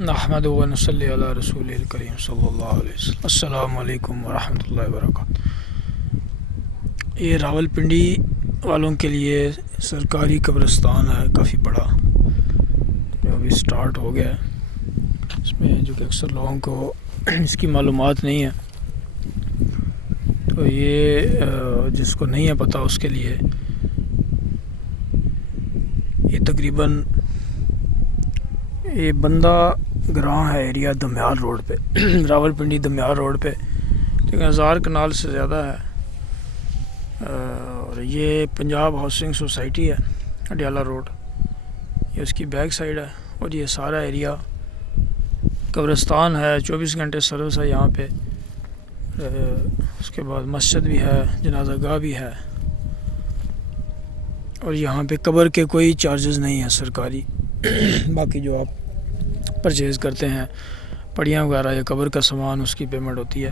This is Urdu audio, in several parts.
نحمدہ و نصلی علی رسول الکریم صلی اللہ علیہ وسلم۔ السلام علیکم ورحمۃ اللہ وبرکاتہ۔ یہ راول پنڈی والوں کے لیے سرکاری قبرستان ہے، کافی بڑا، جو ابھی سٹارٹ ہو گیا ہے۔ اس میں جو کہ اکثر لوگوں کو اس کی معلومات نہیں ہے، تو یہ جس کو نہیں ہے پتہ اس کے لیے یہ تقریباً یہ بندہ گراں ہے ایریا دمیال روڈ پہ، راول پنڈی دمیال روڈ پہ، لیکن 1000 کنال سے زیادہ ہے۔ اور یہ پنجاب ہاؤسنگ سوسائٹی ہے، اڈیالہ روڈ، یہ اس کی بیک سائڈ ہے۔ اور یہ سارا ایریا قبرستان ہے، 24 گھنٹے سروس ہے یہاں پہ۔ اس کے بعد مسجد بھی ہے، جنازہ گاہ بھی ہے، اور یہاں پہ قبر کے کوئی چارجز نہیں ہیں سرکاری۔ باقی جو آپ پرچیز کرتے ہیں پڑیاں وغیرہ یا قبر کا سامان، اس کی پیمنٹ ہوتی ہے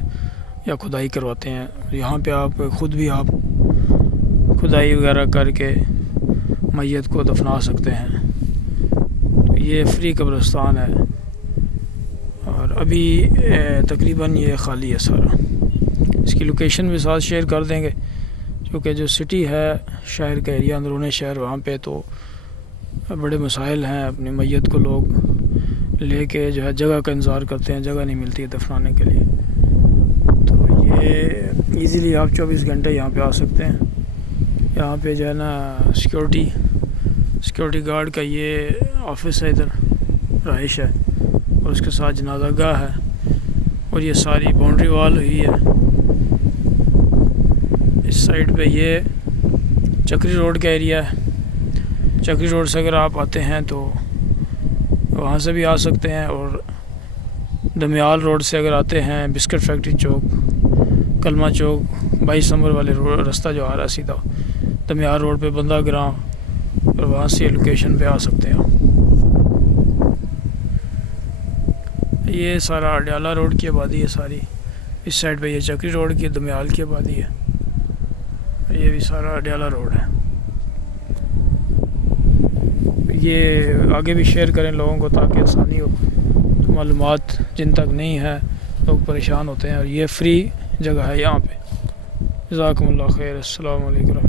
یا کھدائی کرواتے ہیں۔ یہاں پہ آپ خود بھی آپ کھدائی وغیرہ کر کے میت کو دفنا سکتے ہیں۔ تو یہ فری قبرستان ہے، اور ابھی تقریباً یہ خالی ہے سارا۔ اس کی لوکیشن بھی ساتھ شیئر کر دیں گے، کیونکہ جو سٹی ہے، شہر کا ایریا، اندرون شہر، وہاں پہ تو بڑے مسائل ہیں۔ اپنی میت کو لوگ لے کے جو ہے جگہ کا انتظار کرتے ہیں، جگہ نہیں ملتی ہے دفنانے کے لیے۔ تو یہ ایزیلی آپ 24 گھنٹے یہاں پہ آ سکتے ہیں۔ یہاں پہ جو ہے نا سیکورٹی گارڈ کا یہ آفس ہے، ادھر رہائش ہے، اور اس کے ساتھ جنازہ گاہ ہے، اور یہ ساری باؤنڈری وال ہوئی ہے۔ اس سائڈ پہ یہ چکری روڈ کا ایریا ہے۔ چکری روڈ سے اگر آپ آتے ہیں تو وہاں سے بھی آ سکتے ہیں، اور دمیال روڈ سے اگر آتے ہیں بسکٹ فیکٹری چوک، کلمہ چوک، 22 نمبر والے راستہ جو آ رہا ہے سیدھا دمیال روڈ پہ بندہ گراں، اور وہاں سے لوکیشن پہ آ سکتے ہیں۔ یہ سارا اڈیالہ روڈ کی آبادی ہے ساری۔ اس سائڈ پہ یہ چکری روڈ کی دمیال کی آبادی ہے، یہ بھی سارا اڈیالہ روڈ ہے۔ یہ آگے بھی شیئر کریں لوگوں کو تاکہ آسانی ہو، معلومات جن تک نہیں ہے لوگ پریشان ہوتے ہیں، اور یہ فری جگہ ہے یہاں پہ۔ جزاکم اللہ خیر۔ السلام علیکم۔